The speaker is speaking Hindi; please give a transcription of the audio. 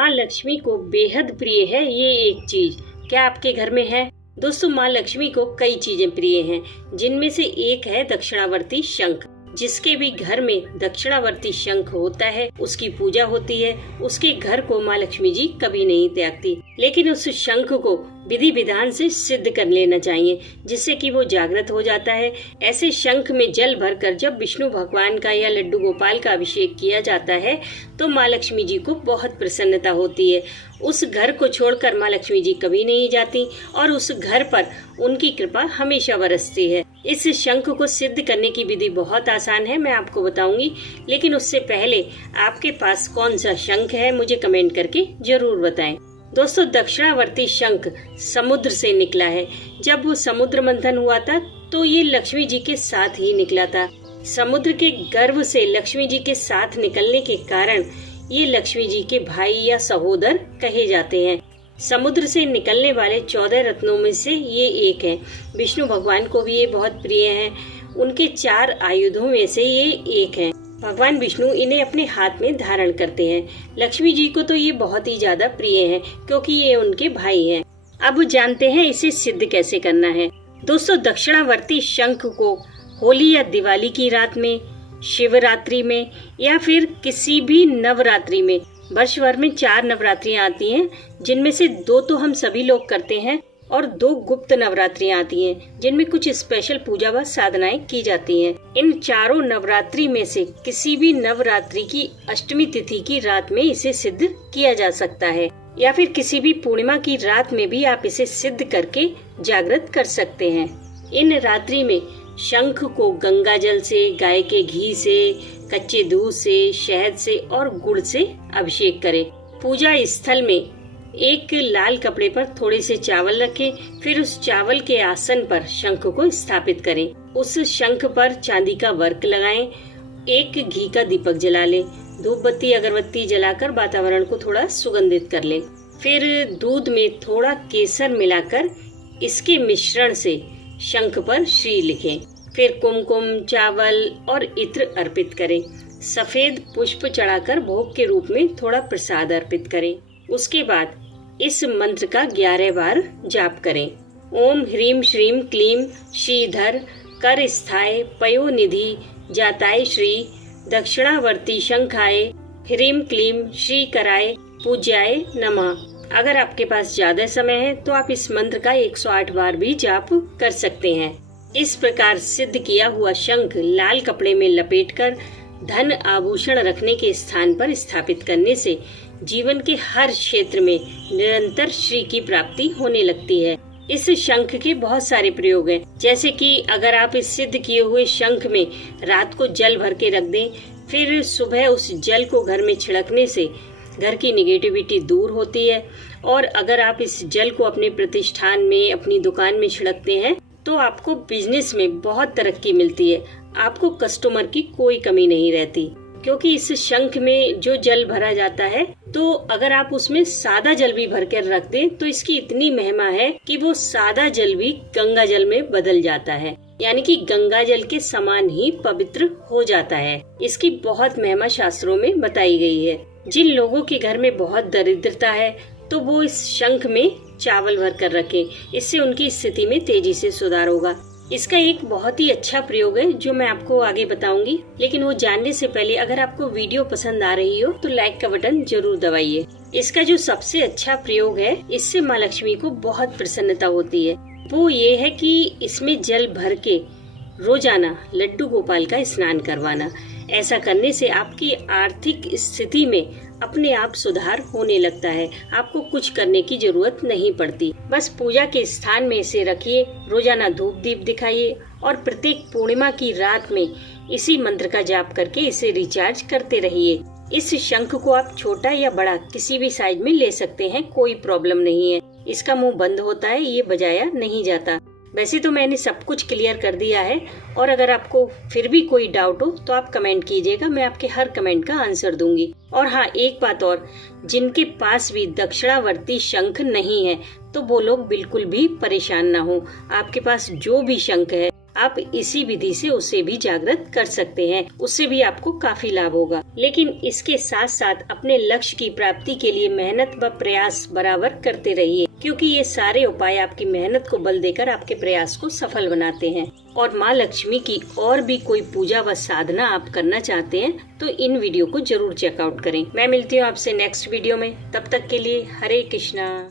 माँ लक्ष्मी को बेहद प्रिय है ये एक चीज, क्या आपके घर में है? दोस्तों, माँ लक्ष्मी को कई चीजें प्रिय हैं, जिनमें से एक है दक्षिणावर्ती शंख। जिसके भी घर में दक्षिणावर्ती शंख होता है उसकी पूजा होती है, उसके घर को माँ लक्ष्मी जी कभी नहीं त्यागती। लेकिन उस शंख को विधि विधान से सिद्ध कर लेना चाहिए, जिससे कि वो जागृत हो जाता है। ऐसे शंख में जल भरकर जब विष्णु भगवान का या लड्डू गोपाल का अभिषेक किया जाता है तो माँ लक्ष्मी जी को बहुत प्रसन्नता होती है। उस घर को छोड़कर माँ लक्ष्मी जी कभी नहीं जाती और उस घर पर उनकी कृपा हमेशा बरसती है। इस शंख को सिद्ध करने की विधि बहुत आसान है, मैं आपको बताऊंगी। लेकिन उससे पहले आपके पास कौन सा शंख है मुझे कमेंट करके जरूर बताएं। दोस्तों, दक्षिणावर्ती शंख समुद्र से निकला है। जब वो समुद्र मंथन हुआ था तो ये लक्ष्मी जी के साथ ही निकला था। समुद्र के गर्भ से लक्ष्मी जी के साथ निकलने के कारण ये लक्ष्मी जी के भाई या सहोदर कहे जाते हैं। समुद्र से निकलने वाले 14 रत्नों में से ये एक है। विष्णु भगवान को भी ये बहुत प्रिय हैं। उनके 4 आयुधों में से ये एक है। भगवान विष्णु इन्हें अपने हाथ में धारण करते हैं। लक्ष्मी जी को तो ये बहुत ही ज्यादा प्रिय है क्योंकि ये उनके भाई हैं। अब जानते हैं इसे सिद्ध कैसे करना है। दोस्तों, दक्षिणावर्ती शंख को होली या दिवाली की रात में, शिवरात्रि में या फिर किसी भी नवरात्रि में, वर्ष भर में 4 नवरात्रियां आती हैं, जिनमें से 2 तो हम सभी लोग करते हैं और 2 गुप्त नवरात्रियां आती हैं, जिनमें कुछ स्पेशल पूजा व साधनाएं की जाती हैं। इन चारों नवरात्रि में से किसी भी नवरात्रि की अष्टमी तिथि की रात में इसे सिद्ध किया जा सकता है, या फिर किसी भी पूर्णिमा की रात में भी आप इसे सिद्ध करके जागृत कर सकते हैं। इन रात्रि में शंख को गंगा जल से, गाय के घी से, कच्चे दूध से, शहद से और गुड़ से अभिषेक करें। पूजा स्थल में एक लाल कपड़े पर थोड़े से चावल रखें, फिर उस चावल के आसन पर शंख को स्थापित करें। उस शंख पर चांदी का वर्क लगाएं, एक घी का दीपक जला लें, धूप बत्ती अगरबत्ती जलाकर वातावरण को थोड़ा सुगंधित कर लें। फिर दूध में थोड़ा केसर मिलाकर इसके मिश्रण से शंख पर श्री लिखें। फिर कुमकुम, चावल और इत्र अर्पित करें। सफेद पुष्प चढ़ाकर भोग के रूप में थोड़ा प्रसाद अर्पित करें। उसके बाद इस मंत्र का 11 बार जाप करें। ओम ह्रीम श्रीम क्लीम श्रीधर कर स्थाय पयो निधि जाताय श्री दक्षिणावर्ती शंखाय ह्रीम क्लीम श्री कराय पूज्याय नमः। अगर आपके पास ज्यादा समय है तो आप इस मंत्र का 108 बार भी जाप कर सकते हैं। इस प्रकार सिद्ध किया हुआ शंख लाल कपड़े में लपेटकर धन आभूषण रखने के स्थान पर स्थापित करने से जीवन के हर क्षेत्र में निरंतर श्री की प्राप्ति होने लगती है। इस शंख के बहुत सारे प्रयोग हैं, जैसे कि अगर आप इस सिद्ध किए हुए शंख में रात को जल भर के रख दें, फिर सुबह उस जल को घर में छिड़कने से घर की निगेटिविटी दूर होती है। और अगर आप इस जल को अपने प्रतिष्ठान में, अपनी दुकान में छिड़कते हैं तो आपको बिजनेस में बहुत तरक्की मिलती है। आपको कस्टमर की कोई कमी नहीं रहती, क्योंकि इस शंख में जो जल भरा जाता है, तो अगर आप उसमें सादा जल भी भर कर रख दें तो इसकी इतनी महिमा है कि वो सादा जल भी गंगा जल में बदल जाता है, यानी कि गंगा जल के समान ही पवित्र हो जाता है। इसकी बहुत महिमा शास्त्रों में बताई गई है। जिन लोगों के घर में बहुत दरिद्रता है तो वो इस शंख में चावल भर कर रखें, इससे उनकी स्थिति में तेजी से सुधार होगा। इसका एक बहुत ही अच्छा प्रयोग है जो मैं आपको आगे बताऊंगी, लेकिन वो जानने से पहले अगर आपको वीडियो पसंद आ रही हो तो लाइक का बटन जरूर दबाइए। इसका जो सबसे अच्छा प्रयोग है, इससे माँ लक्ष्मी को बहुत प्रसन्नता होती है, वो ये है कि इसमें जल भर के रोजाना लड्डू गोपाल का स्नान करवाना। ऐसा करने से आपकी आर्थिक स्थिति में अपने आप सुधार होने लगता है। आपको कुछ करने की जरूरत नहीं पड़ती, बस पूजा के स्थान में इसे रखिए, रोजाना धूप दीप दिखाइए और प्रत्येक पूर्णिमा की रात में इसी मंत्र का जाप करके इसे रिचार्ज करते रहिए। इस शंख को आप छोटा या बड़ा किसी भी साइज में ले सकते हैं, कोई प्रॉब्लम नहीं है। इसका मुंह बंद होता है, ये बजाया नहीं जाता। वैसे तो मैंने सब कुछ क्लियर कर दिया है, और अगर आपको फिर भी कोई डाउट हो तो आप कमेंट कीजिएगा, मैं आपके हर कमेंट का आंसर दूंगी। और हाँ, एक बात और, जिनके पास भी दक्षिणावर्ती शंख नहीं है तो वो लोग बिल्कुल भी परेशान ना हो। आपके पास जो भी शंख है आप इसी विधि से उसे भी जागृत कर सकते हैं, उससे भी आपको काफी लाभ होगा। लेकिन इसके साथ साथ अपने लक्ष्य की प्राप्ति के लिए मेहनत व प्रयास बराबर करते रहिए, क्योंकि ये सारे उपाय आपकी मेहनत को बल देकर आपके प्रयास को सफल बनाते हैं। और माँ लक्ष्मी की और भी कोई पूजा व साधना आप करना चाहते हैं तो इन वीडियो को जरूर चेकआउट करें। मैं मिलती हूँ आपसे नेक्स्ट वीडियो में, तब तक के लिए हरे कृष्णा।